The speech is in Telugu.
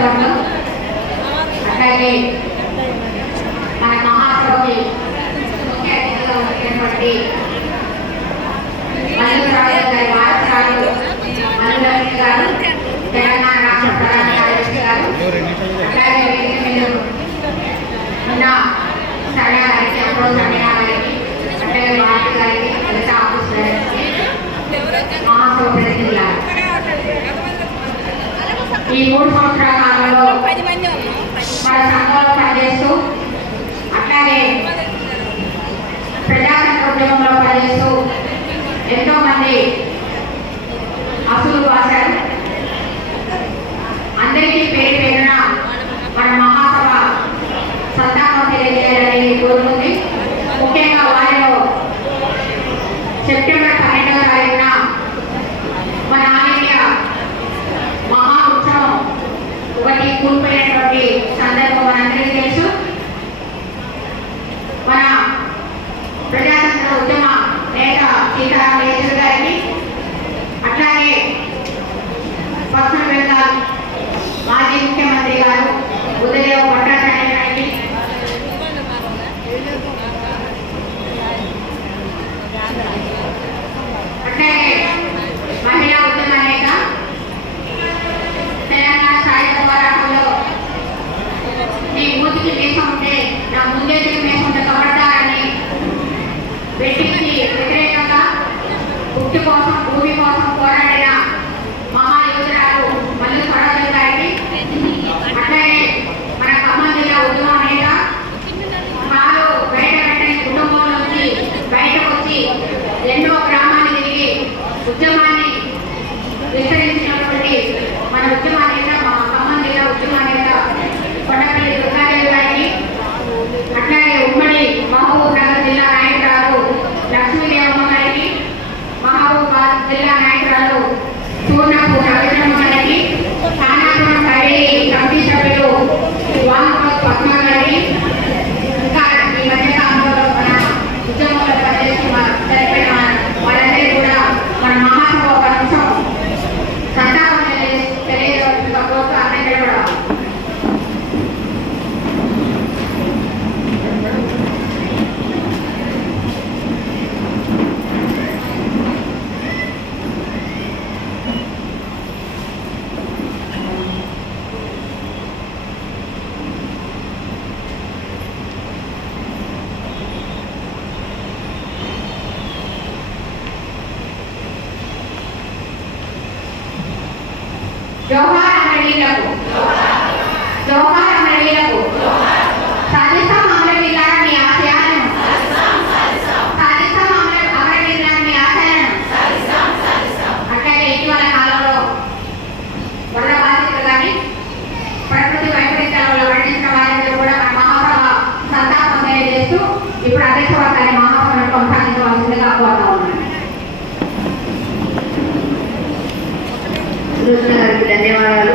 అధ్యక్షులను అట్లాగే మన మహాసభకి ముఖ్య అతిథిగా వచ్చినటువంటి మల్లురాజు గారి వారసురాలు మల్లులక్ష్మి గారు, తెలంగాణ రాష్ట్ర ప్రధాన కార్యదర్శి గారు, అట్లాగే ఉన్న సరళ గారికి, అప్పుడు సరళ గారికి, అట్లాగే భారతి గారికి, లలిత ఆఫీస్ గారికి, మహాసభ ప్రతినిధులు ఈ 3 సంవత్సరాల కాలంలో మన సంఘంలో పనిచేస్తూ అట్లాగే ప్రజాతంత్ర ఉద్యమంలో పనిచేస్తూ ఎంతో మంది అసలు వాసారు. అందరికీ పేరు పేరున మన మహాసభ సంతాపం తెలియజేయాలని కోరుతుంది. ముఖ్యంగా వారిలో సెప్టెంబర్ 12వ తారీఖున మన ఆలయ మహా ఉత్సవం ఒకటి కూలిపోయినటువంటి సందర్భం మనందరికీ తెలుసు. మన ప్రజాతంత్ర ఉద్యమ నేత సీతారాం యేచూరి గారికి, అట్లాగే పశ్చిమ బెంగాల్ మాజీ ముఖ్యమంత్రి గారు ఉదయదేవ భట్టాచార్య గారికి, అట్లాగే మహిళా ఉద్యమ నేత తెలంగాణ సాయుధ పోరాటంలో నీ మూతికి వేసం ఉంటే నా ముందేటికి వేసం ఉంటే కబడ్డారని బ్రిటిష్కి వ్యతిరేకంగా భూమి కోసం పోరాడిన మహాయోధురాలు మల్లు సరోజిని గారికి, అట్లాగే మన ఖమ్మం జిల్లా ఉద్యమ నేత కాలు బయట పెట్టని కుటుంబం నుంచి బయటకు వచ్చి ఎన్నో గ్రామాన్ని తిరిగి ఉద్యమాన్ని విస్తరించినటువంటి మన ఉద్యమ నేత, మా ఖమ్మం జిల్లా ఉద్యమ నేత కొండపల్లి దుర్గాదేవి గారికి, అట్లాగే ఉమ్మడి మహబూబ్ నగర్ జిల్లా నాయకురాలు లక్ష్మీదేవమ్మ గారికి, మహబూబాద్ జిల్లా నాయకురాలు పూర్ణపు రవీంద్రమ్మ గారికి, స్థానాపురం కైలి కమిటీ సభ్యులు వామపత్ పద్మ గారికి, ఇంకా ఈ మధ్యకాలంలో మన ఉద్యమంలో పనిచేసి చనిపోయిన వాళ్ళందరూ కూడా మన మహాసభ ఒక నిమిషం సంతాపం తెలియజేయవలసిందిగా కోరుతూ అందరికీ కూడా జోహార్ అమరవీరులకు, జోహార్ అమరవీరులకు, సాధిస్తాం అమరవీరులారా మీ ఆశయాలను, సాధిస్తాం అమరవీరులారా మీ ఆశయాలను. అట్లాగే ఇటీవల కాలంలో వరద బాధితులు కానీ ప్రకృతి వైపరీత్యాల వల్ల మరణించిన వారందరూ కూడా మన మహాసభ సంతాపం తెలియజేస్తూ ఇప్పుడు అధ్యక్ష వర్గాన్ని మహాసభను కొనసాగించవలసిందిగా కోరుతా ఉన్నాను. ధన్యవాదాలు.